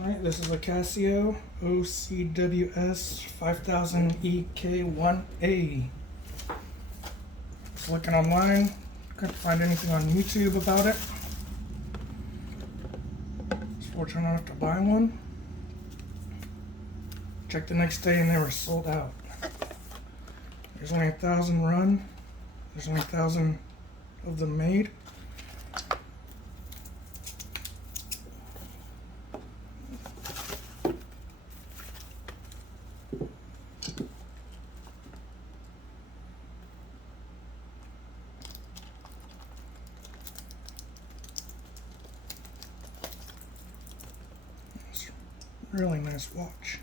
Alright, this is a Casio OCWS5000EK1A. Just looking online, couldn't find anything on YouTube about it. Was fortunate enough to buy one. Checked the next day and they were sold out. There's only 1,000 run. There's only 1,000 of them made. It's a really nice watch.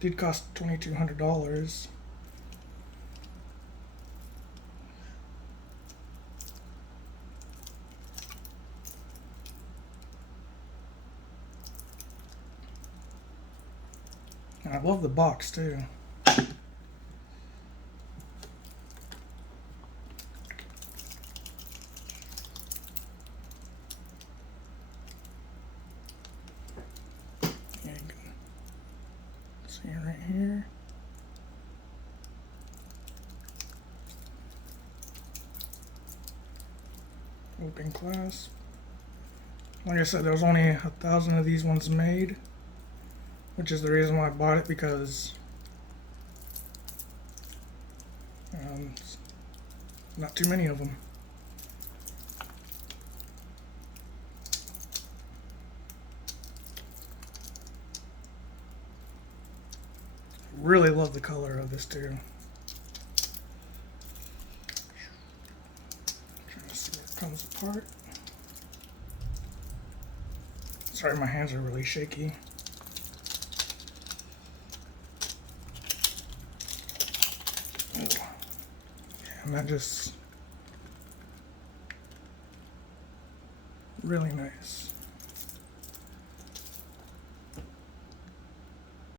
Did cost $2,200. And I love the box too. Yeah, you can see it right here. Open clasp. Like I said, there was only 1,000 of these ones made, which is the reason why I bought it, because not too many of them. Really love the color of this too. Trying to see where it comes apart. Sorry, my hands are really shaky. And that just really nice.